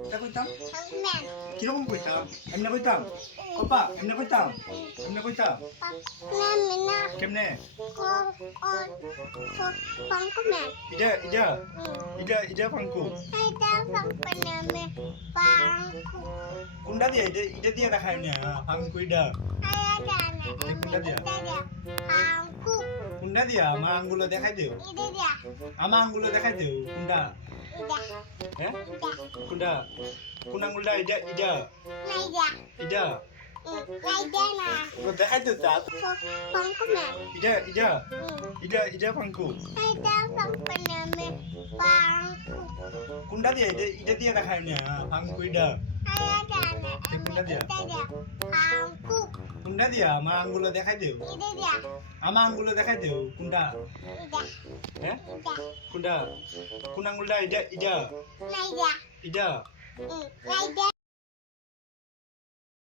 এটা কইতাম ম্যাম কিরকম কইতাম এমনি কইতাম কপা এমনি কইতাম এমনি কইতাম ম্যাম না কেমনে কো অন পাঙ্কু ম্যাম ইটা পাঙ্কু এটা পাঙ্কু নামে পাঙ্কু কোনটা দিয়ে এটা দিয়ে দেখায় না পাঙ্কু এটা আয়া জানা কোনটা দিয়া পাঙ্কু কোনটা দিয়া আমার আঙ্গুলো দেখাই দেও এটা দিয়া আমার আঙ্গুলো দেখাই দেও কোনটা এটা হ্যাঁ এটা কোনটা কোন আঙ্গুলটা এটা নাই দিয়া এটা নাই দিয়া না দেখাই দেও তা পাঙ্কু ম্যাম এটা পাঙ্কু এটা পাঙ্কু নামে পাঙ্কু কোনটা দিয়ে এটা দিয়ে দেখায় না পাঙ্কু এটা আয়া জানা কোনটা দিয়া এটা দিয়া পাঙ্কু কোনটা দিয়া আমার আঙ্গুলো দেখাই দেও এটা দিয়া আমার আঙ্গুলো দেখাই দেও কোনটা এটা হ্যাঁ এটা কোনটা কোন আঙ্গুলটা এটা নাই দিয়া এটা নাই দিয়া